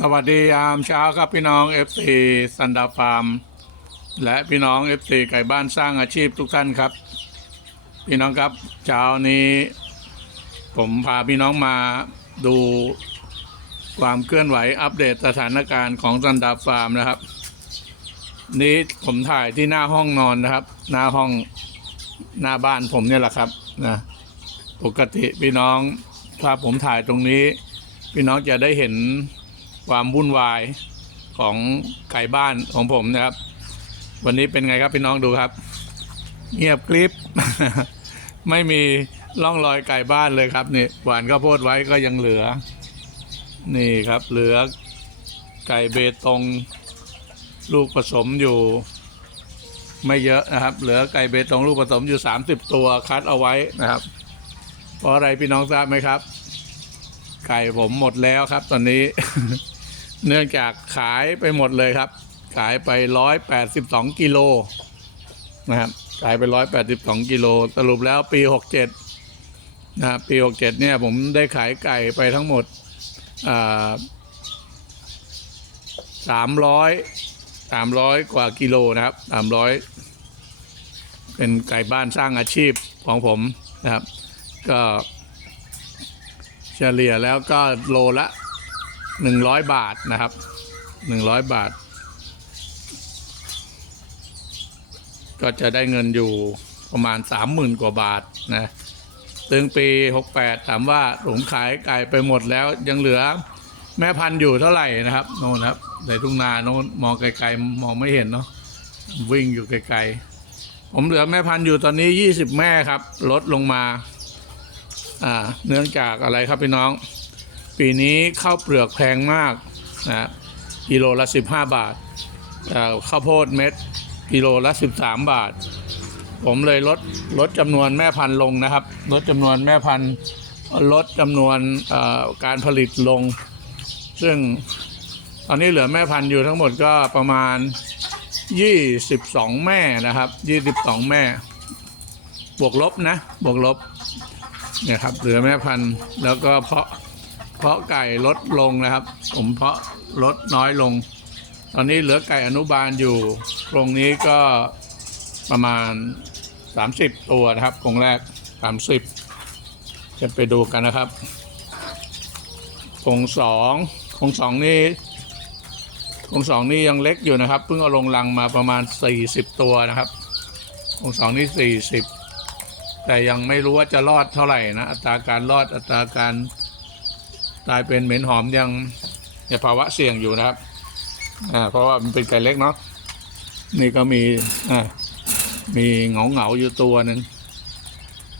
สวัสดียามเช้าครับพี่น้อง FC สันดาฟาร์ม และพี่น้อง FC ไก่บ้านสร้างอาชีพทุกท่านครับ พี่น้องครับเช้านี้ ผมพาพี่น้องมาดูความเคลื่อนไหวอัปเดตสถานการณ์ของสันดาฟาร์มนะครับ นี้ผมถ่ายที่หน้าห้องนอนนะครับ หน้าห้องหน้าบ้านผมเนี่ยแหละครับนะปกติพี่น้องถ้าผมถ่ายตรงนี้ พี่น้องจะได้เห็น ความวุ่นวายของไก่บ้านของผมนะครับ วันนี้เป็นไงครับพี่น้องดูครับ เงียบกริบไม่มีร่องรอยไก่บ้านเลยครับนี่หวานข้าวโพดไว้ก็ยังเหลือ นี่ครับเหลือไก่เบตงลูกผสมอยู่ ไม่เยอะนะครับ เหลือไก่เบตงลูกผสมอยู่ 30 ตัวคัดเอาไว้นะครับ เพราะอะไรพี่น้องทราบไหมครับ ไก่ผมหมดแล้วครับ ตอนนี้ เนื่องจากขายไปหมดเลยครับ ขายไปร้อยแปดสิบสองกิโลนะครับ ขายไปร้อยแปดสิบสองกิโลสรุปแล้วปีหกเจ็ดนะครับปีหกเจ็ดเนี่ยผมได้ขายไก่ไปทั้งหมดสามร้อยสามร้อยกว่ากิโลนะครับสามร้อยเป็นไก่บ้านสร้างอาชีพของผมนะครับ ก็เฉลี่ยแล้วก็โลละ หนึ่งร้อยบาทนะครับหนึ่งร้อยบาท ก็จะได้เงินอยู่ประมาณสามหมื่นกว่าบาทนะตึงปีหกแปดถามว่าผมขายไก่ไปหมดแล้วยังเหลือแม่พันธุ์อยู่เท่าไหร่นะครับโน่นครับในทุ่งนาโน่นมองไกลๆมองไม่เห็นเนาะวิ่งอยู่ไกลๆผมเหลือแม่พันธุ์อยู่ตอนนี้ยี่สิบแม่ครับ ลดลงมา อ่า เนื่องจากอะไรครับพี่น้อง ปีนี้ข้าวเปลือกแพงมากนะกิโลละ 15 บาทอ่าข้าวโพดเม็ดกิโลละ 13 บาท ผมเลยลดลดจำนวนแม่พันธุ์ลงนะครับ ลดจำนวนแม่พันธุ์ลดจำนวนการผลิตลง ซึ่งตอนนี้เหลือแม่พันธุ์อยู่ทั้งหมดก็ประมาณ 22 แม่นะครับ 22 แม่ บวกลบนะ บวกลบเนี่ยครับเหลือแม่พันธุ์แล้วก็เพาะ เพาะไก่ลดลงนะครับ ผมเพาะลดน้อยลง ตอนนี้เหลือไก่อนุบาลอยู่กรงนี้ก็ประมาณ 30 ตัวนะครับกรงแรก 30 จะไปดูกันนะครับกรงสองกรงสองนี่กรงสองนี่ยังเล็กอยู่นะครับ เพิ่งเอาลงรังมาประมาณ 40 ตัวนะครับกรงสองนี่40 แต่ยังไม่รู้ว่าจะรอดเท่าไหร่นะ อัตราการรอดอัตราการ ตายเป็นเหม็นหอมยังในภาวะเสี่ยงอยู่นะครับอ่าเพราะว่ามันเป็นไก่เล็กเนาะนี่ก็มีอ่ามีเหงาเหงาอยู่ตัวหนึ่ง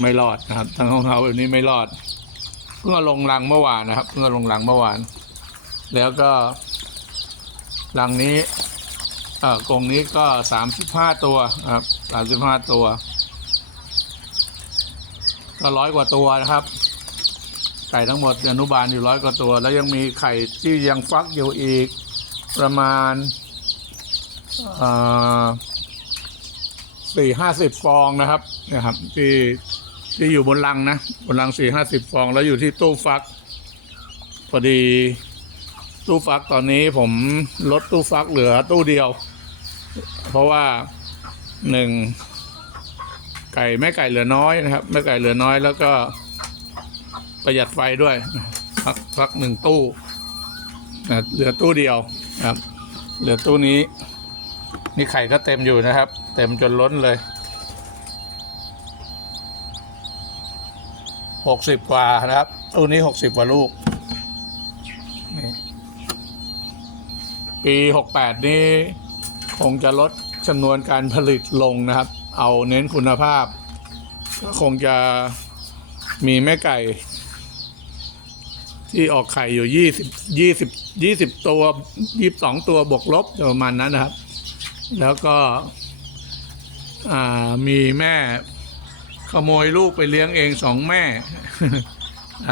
ไม่รอดนะครับทั้งของเขาแบบนี้ไม่รอดเพิ่งเอาลงรังเมื่อวานนะครับเพิ่งเอาลงรังเมื่อวาน แล้วก็รังนี้เอ่อกรงนี้ก็สามสิบห้าตัวนะครับสามสิบห้าตัว ก็ร้อยกว่าตัวนะครับ ไก่ทั้งหมดอนุบาลอยู่ร้อยกว่าตัว แล้วยังมีไข่ที่ยังฟักอยู่อีกประมาณสี่ห้าสิบฟองนะครับนะครับ ที่ที่อยู่บนรังนะบนรังสี่ห้าสิบฟอง แล้วอยู่ที่ตู้ฟัก พอดีตู้ฟักตอนนี้ผมลดตู้ฟักเหลือตู้เดียว เพราะว่าหนึ่งไก่แม่ไก่เหลือน้อยนะครับแม่ไก่เหลือน้อยแล้วก็ ประหยัดไฟด้วยพักพักหนึ่งตู้นะเหลือตู้เดียวครับ เหลือตู้นี้ นี่ไข่ก็เต็มอยู่นะครับ เต็มจนล้นเลยหกสิบกว่านะครับ ตู้นี้หกสิบกว่าลูก ปีหกแปดนี้ คงจะลดจำนวนการผลิตลงนะครับ เอาเน้นคุณภาพ ก็คงจะมีแม่ไก่ ที่ออกไข่อยู่ยี่สิบยี่สิบยี่สิบตัวยี่สิบสองตัวบวกลบประมาณนั้นนะครับ แล้วก็มีแม่ขโมยลูกไปเลี้ยงเองสองแม่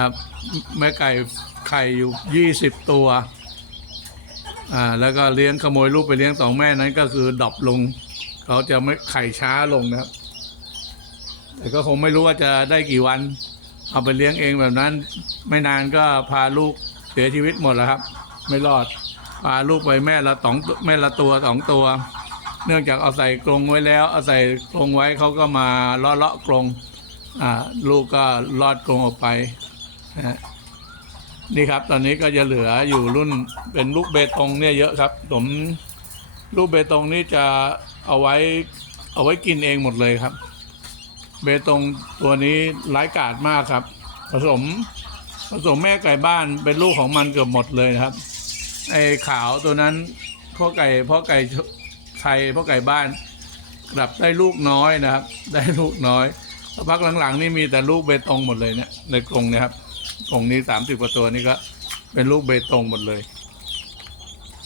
ครับแม่ไก่ไข่อยู่ยี่สิบตัวอ่าแล้วก็เลี้ยงขโมยลูกไปเลี้ยงสองแม่นั้นก็คือดรอปลง เขาจะไม่ไข่ช้าลงนะครับ แต่ก็คงไม่รู้ว่าจะได้กี่วัน เอาไปเลี้ยงเองแบบนั้น ไม่นานก็พาลูกเสียชีวิตหมดแล้วครับ ไม่รอดพาลูกไปแม่ละสองแม่ละตัวสองตัว เนื่องจากเอาใส่กรงไว้แล้ว เอาใส่กรงไว้เขาก็มาเลาะเลาะกรงอ่าลูกก็รอดกรงออกไปนี่ครับ ตอนนี้ก็จะเหลืออยู่รุ่นเป็นลูกเบตงเนี่ยเยอะครับ ผมลูกเบตงนี่จะเอาไว้เอาไว้กินเองหมดเลยครับ เบตงตัวนี้ร้ายกาจมากครับ ผสมผสมแม่ไก่บ้านเป็นลูกของมันเกือบหมดเลยครับ ไอ้ขาวตัวนั้นพ่อไก่พ่อไก่ไทยพ่อไก่บ้าน กลับได้ลูกน้อยนะครับ ได้ลูกน้อยพักหลังๆ นี่มีแต่ลูกเบตงหมดเลยเนี่ยในกรงเนี่ยครับกรงนี้สามสิบกว่าตัวนี่ก็เป็นลูกเบตงหมดเลย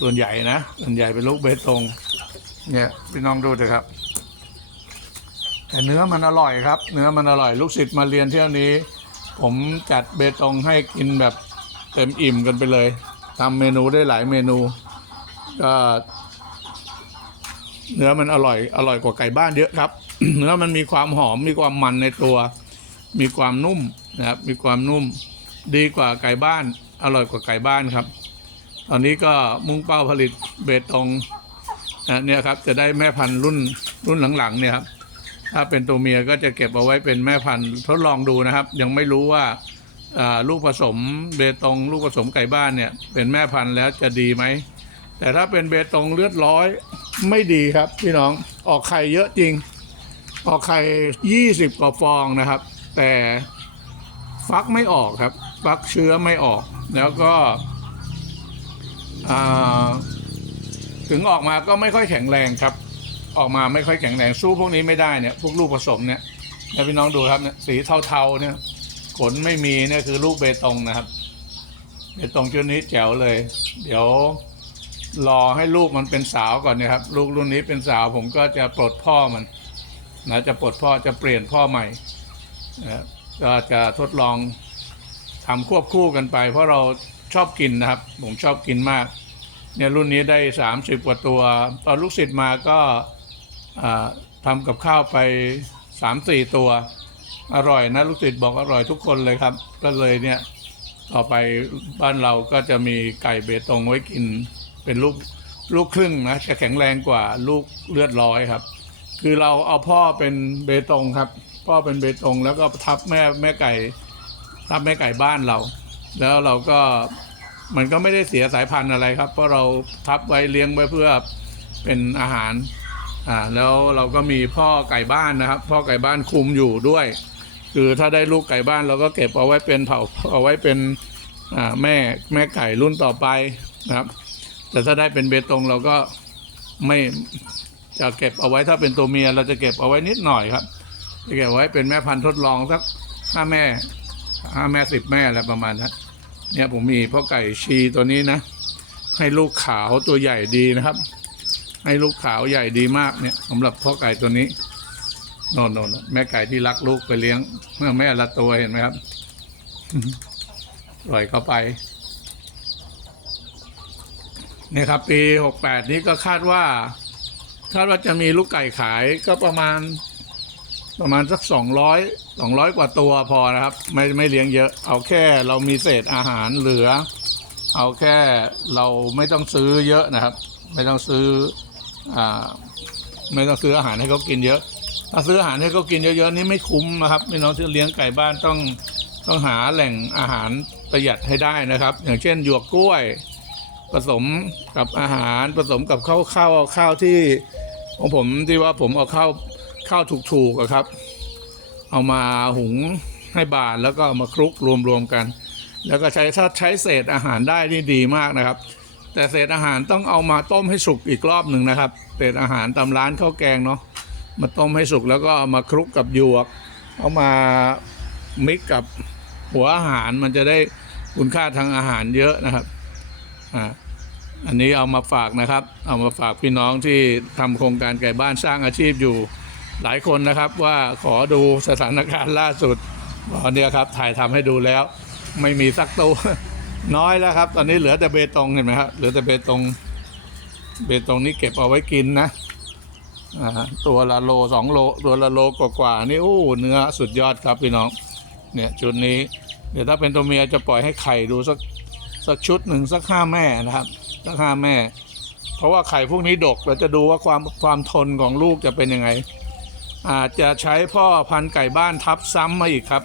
ส่วนใหญ่นะส่วนใหญ่เป็นลูกเบตงเนี่ยพี่น้องดูเถอะครับ แต่เนื้อมันอร่อยครับ เนื้อมันอร่อยลูกศิษย์มาเรียนเที่ยวนี้ ผมจัดเบตงให้กินแบบเต็มอิ่มกันไปเลยทำเมนูได้หลายเมนูก็เนื้อมันอร่อยอร่อยกว่าไก่บ้านเยอะครับ เนื้อมันมีความหอมมีความมันในตัว มีความนุ่มนะครับ มีความนุ่มดีกว่าไก่บ้าน อร่อยกว่าไก่บ้านครับ ตอนนี้ก็มุ่งเป้าผลิตเบตงนะเนี่ยครับ จะได้แม่พันธุ์รุ่นรุ่นหลังๆเนี่ยครับ ถ้าเป็นตัวเมียก็จะเก็บเอาไว้เป็นแม่พันธุ์ทดลองดูนะครับ ยังไม่รู้ว่าลูกผสมเบตงลูกผสมไก่บ้านเนี่ยเป็นแม่พันธุ์แล้วจะดีไหม แต่ถ้าเป็นเบตงเลือดร้อยไม่ดีครับพี่น้องออกไข่เยอะจริง ออกไข่ยี่สิบกว่าฟองนะครับ แต่ฟักไม่ออกครับ ฟักเชื้อไม่ออก แล้วก็ถึงออกมาก็ไม่ค่อยแข็งแรงครับ ออกมาไม่ค่อยแข็งแรงสู้พวกนี้ไม่ได้เนี่ยพวกลูกผสมเนี่ยแล้วพี่น้องดูครับเนี่ยสีเทาๆเนี่ยขนไม่มีเนี่ยคือลูกเบตงนะครับเบตงชุดนี้แจ๋วเลย เดี๋ยวรอให้ลูกมันเป็นสาวก่อนนะครับ ลูกรุ่นนี้เป็นสาวผมก็จะปลดพ่อมันนะจะปลดพ่อจะเปลี่ยนพ่อใหม่นะก็จะทดลองทำควบคู่กันไป เพราะเราชอบกินนะครับ ผมชอบกินมากเนี่ยรุ่นนี้ได้ 30 กว่าตัวตอนลูกศิษย์มาก็ ทำกับข้าวไป3-4ตัว อร่อยนะลูกศิษย์บอกอร่อยทุกคนเลยครับ ก็เลยเนี่ยต่อไปบ้านเราก็จะมีไก่เบตงไว้กินเป็นลูกลูกครึ่งนะจะแข็งแรงกว่าลูกเลือดร้อยครับ คือเราเอาพ่อเป็นเบตงครับ พ่อเป็นเบตงแล้วก็ทับแม่แม่ไก่ทับแม่ไก่บ้านเรา แล้วเราก็มันก็ไม่ได้เสียสายพันธุ์อะไรครับ เพราะเราทับไว้เลี้ยงไว้เพื่อเป็นอาหาร อ่าแล้วเราก็มีพ่อไก่บ้านนะครับ พ่อไก่บ้านคุมอยู่ด้วย คือถ้าได้ลูกไก่บ้านเราก็เก็บเอาไว้เป็นเผาเอาไว้เป็นอ่าแม่แม่ไก่รุ่นต่อไปนะครับ แต่ถ้าได้เป็นเบตงเราก็ไม่จะเก็บเอาไว้ถ้าเป็นตัวเมีย เราจะเก็บเอาไว้นิดหน่อยครับจะเก็บไว้เป็นแม่พันธุ์ทดลองสักห้าแม่ห้าแม่สิบแม่อะไรประมาณนั้นเนี่ยผมมีพ่อไก่ชีตัวนี้นะ ให้ลูกขาวตัวใหญ่ดีนะครับ ให้ลูกขาวใหญ่ดีมากเนี่ยสำหรับพ่อไก่ตัวนี้โน่นโน่นแม่ไก่ที่รักลูกไปเลี้ยงเมื่อแม่ละตัวเห็นไหมครับปล่อยเข้าไปเนี่ยครับ ปีหกแปดนี้ก็คาดว่า คาดว่าจะมีลูกไก่ขายก็ประมาณ ประมาณสักสองร้อยสองร้อยกว่าตัวพอนะครับ ไม่ไม่เลี้ยงเยอะ เอาแค่เรามีเศษอาหารเหลือ เอาแค่เราไม่ต้องซื้อเยอะนะครับ ไม่ต้องซื้อ อ่าไม่ต้องซื้ออาหารให้เขากินเยอะ ถ้าซื้ออาหารให้เขากินเยอะๆนี่ไม่คุ้มนะครับพี่น้องที่เลี้ยงไก่บ้านต้องต้องหาแหล่งอาหารประหยัดให้ได้นะครับ อย่างเช่นหยวกกล้วย ผสมกับอาหารผสมกับข้าวข้าวข้าวที่ของผมที่ว่าผมเอาข้าวข้าวถูกๆอะครับ เอามาหุงให้บานแล้วก็เอามาคลุกรวมๆกัน แล้วก็ใช้ถ้าใช้เศษอาหารได้นี่ดีมากนะครับ แต่เศษอาหารต้องเอามาต้มให้สุกอีกรอบหนึ่งนะครับ เศษอาหารตามร้านข้าวแกงเนาะมาต้มให้สุกแล้วก็ามาคลุกกับหยวก เอามามิกกับหัวอาหารมันจะได้คุณค่าทางอาหารเยอะนะครับอ่าอันนี้เอามาฝากนะครับ เอามาฝากพี่น้องที่ทำโครงการไก่บ้านสร้างอาชีพอยู่หลายคนนะครับว่าขอดูสถานการณ์ล่าสุดตอนนี้ครับถ่ายทำให้ดูแล้ว ไม่มีสักตัว น้อยแล้วครับ ตอนนี้เหลือแต่เบตงเห็นไหมครับเหลือแต่เบตง เบตงนี่เก็บเอาไว้กินนะตัวละโลสองโล ตัวละโลกว่าๆนี่โอ้เนื้อสุดยอดครับพี่น้อง เนี่ยชุดนี้ เดี๋ยวถ้าเป็นตัวเมียจะปล่อยให้ไข่ดูสักสักชุดหนึ่งสักห้าแม่นะครับสักห้าแม่ เพราะว่าไข่พวกนี้ดกเราจะดูว่าความความทนของลูกจะเป็นยังไง อาจจะใช้พ่อพันธุ์ไก่บ้านทับซ้ำมาอีกครับ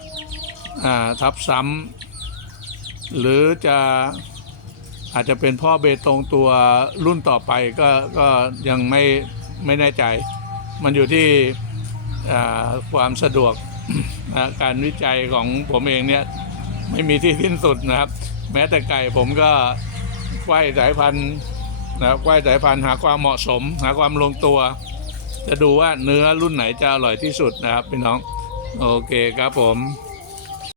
อ่าทับซ้ำ หรือจะอาจจะเป็นพ่อเบตงตัวรุ่นต่อไปก็ก็ยังไม่ไม่แน่ใจ มันอยู่ที่ความสะดวกนะการวิจัยของผมเองเนี่ยไม่มีที่สิ้นสุดนะครับ แม้แต่ไก่ผมก็ไขว้สายพันธุ์นะครับไขว้สายพันธุ์หาความเหมาะสม หาความลงตัว จะดูว่าเนื้อรุ่นไหนจะอร่อยที่สุดนะครับพี่น้อง โอเคครับผม